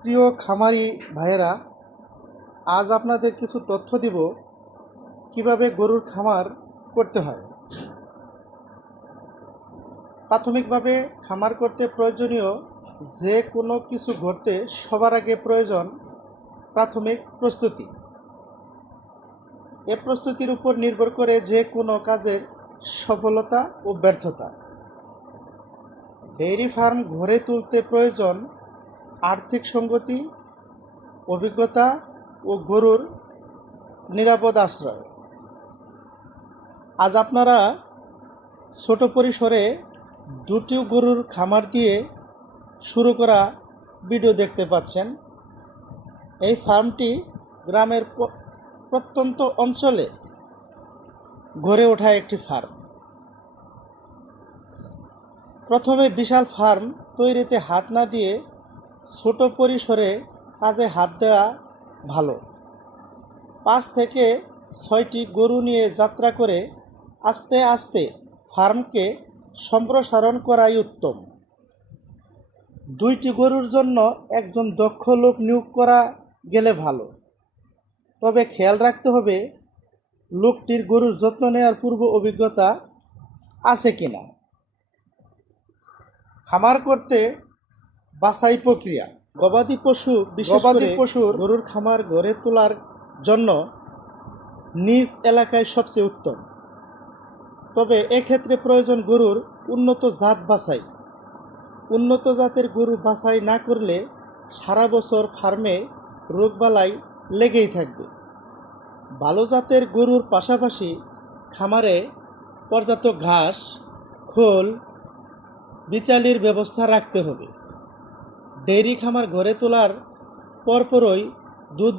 প্রিয় খামারি ভাইয়েরা, আজ আপনাদের কিছু তথ্য দিব কীভাবে গরুর খামার করতে হয়। প্রাথমিকভাবে খামার করতে প্রয়োজনীয় যে কোনো কিছু ঘটতে সবার আগে প্রয়োজন প্রাথমিক প্রস্তুতি। এ প্রস্তুতির উপর নির্ভর করে যে কোনো কাজের সফলতা ও ব্যর্থতা। ডেইরি ফার্ম গড়ে তুলতে প্রয়োজন আর্থিক সঙ্গতি অভিজ্ঞতা ও গরুর নিরাপদ আশ্রয়। আজ আপনারা ছোট পরিসরে দুটি গরুর খামার দিয়ে শুরু করা ভিডিও দেখতে পাচ্ছেন। এই ফার্মটি গ্রামের প্রত্যন্ত অঞ্চলে গড়ে ওঠা একটি ফার্ম। প্রথমে বিশাল ফার্ম তৈরিতে হাত না দিয়ে ছোট পরিসরে কাজে হাত দেওয়া ভালো। পাঁচ থেকে ছয়টি গরু নিয়ে যাত্রা করে আস্তে আস্তে ফার্মকে সম্প্রসারণ করাই উত্তম। দুইটি গরুর জন্য একজন দক্ষ লোক নিয়োগ করা গেলে ভালো। তবে খেয়াল রাখতে হবে, লোকটির গরুর যত্ন নেওয়ার পূর্ব অভিজ্ঞতা আছে কিনা। খামার করতে বাছাই প্রক্রিয়া। গবাদি পশু গবাদি পশুর গরুর খামার গড়ে তোলার জন্য নিজ এলাকায় সবচেয়ে উত্তম। তবে এক্ষেত্রে প্রয়োজন গরুর উন্নত জাত বাছাই। উন্নত জাতের গরু বাছাই না করলে সারা বছর ফার্মে রোগবালাই লেগেই থাকবে। ভালো জাতের গরুর পাশাপাশি খামারে পর্যাপ্ত ঘাস খোল বিচালির ব্যবস্থা রাখতে হবে। ডেইরি খামার গড়ে তোলার পরপরই দুধ